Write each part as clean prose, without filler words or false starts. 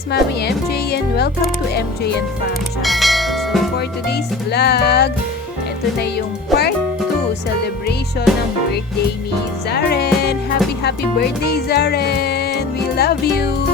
is Mommy MJ and welcome to mjandfamchannel. So for today's vlog, ito na yung part 2 celebration ng birthday ni Zaren. Happy birthday, Zaren! We love you!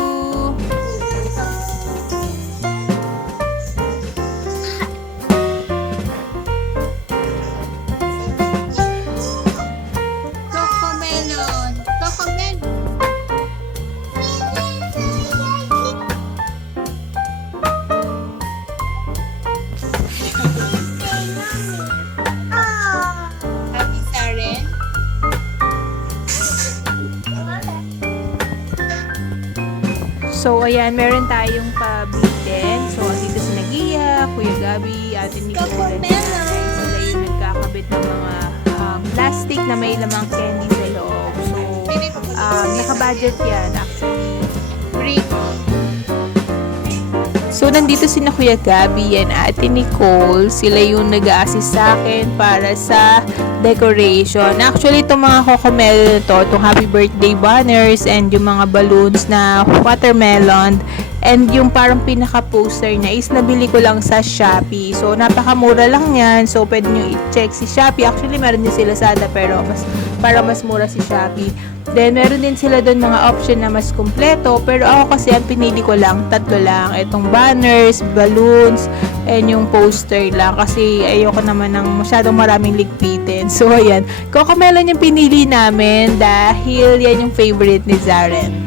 So, ayan, meron tayong kabitin. So, dito si Nagia, Kuya Gabi, Ate Nicole, at sila yung nagkakabit ng mga plastic na may lamang candy sa loob. So, naka-budget yan, actually. So, nandito si na Kuya Gabi and Ate Nicole. Sila yung nag-a-assist sa akin para sa decoration. Actually, itong mga cocomelon to, itong happy birthday banners and yung mga balloons na watermelon and yung parang pinaka-poster niya is nabili ko lang sa Shopee. So, napakamura lang yan. So, pwede nyo i-check si Shopee. Actually, meron din sila sa Lazada pero mas mura si Shopee. Then, meron din sila doon mga option na mas kumpleto. Pero ako kasi, ang pinili ko lang, 3 lang. Itong banners, balloons, and yung poster lang. Kasi ayoko naman ng masyadong maraming ligpitin. So, ayan. Cocomelon yung pinili namin dahil yan yung favorite ni Zaren.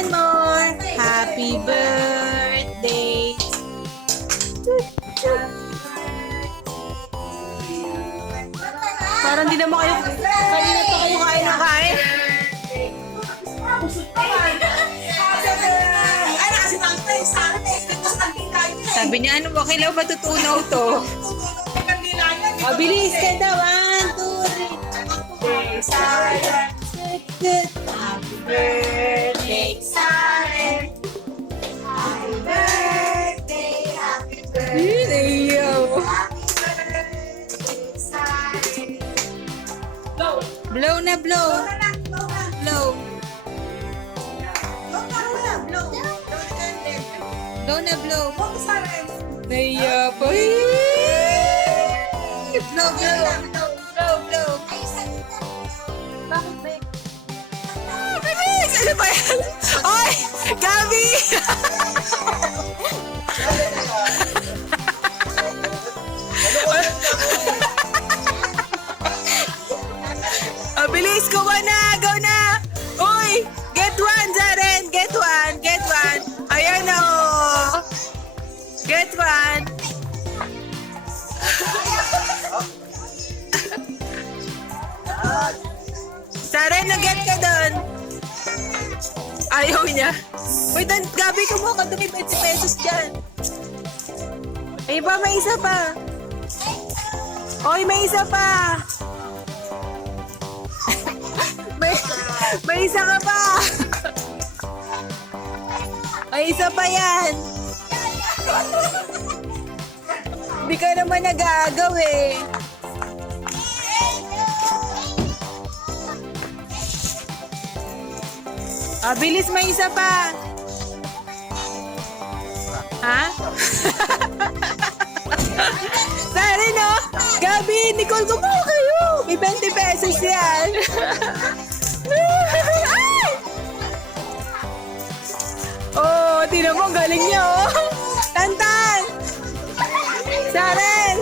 One more. Happy birthday. Parang di naman kayo, kanina pa kayo kain ng kain. Sabi niya, ano ba, kailangan matutunaw to? Bilis ka daw. 1, 2, 3. Zaren. Happy birthday, Zaren. Happy birthday, happy birthday. Blow na blow. Blow. Blow na blow. Naiya pa. Blow, blow. Blow, blow. Bakit ba? Bilis! Ano ba yan? Oy! Gabi! Bilis! Kuha na! Go na! Uy! Get one, Zaren! Get one! Get one! Ayan na oh! Get one! Zaren, nag-get ka doon! Ayaw niya. Wait, Gabi, kumuha ka doon. May 20 pesos dyan. Ay ba, may isa pa. Oy, may isa pa. May isa ka pa. May isa pa yan. Hindi ka naman nag-aagaw eh. Bilis, may isa pa. Ha? Zaren, no? Gabi, Nicole, kumuha kayo. May 20 pesos yan. Oh, tingnan mo, galing niya, oh. Tantan! Zaren!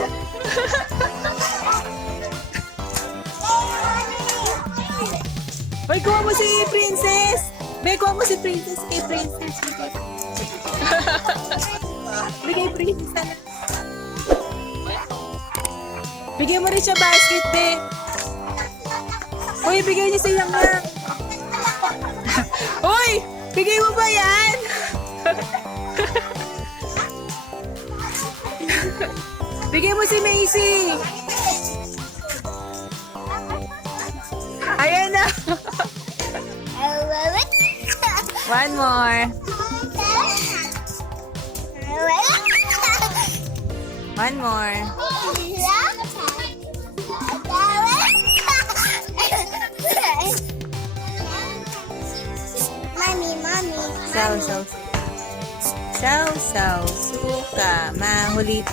Hoy, kuha mo si Princess! Be, kuha mo si Princess kay Princess. Bigay Princess sana. Bigay mo rin siya basket, be. Hoy, bigay niya sa iyang lang. Hoy! Bigay mo ba yan? Bigay mo si Macy. Ayan na. One more. One more. Saw, suka, mahuli.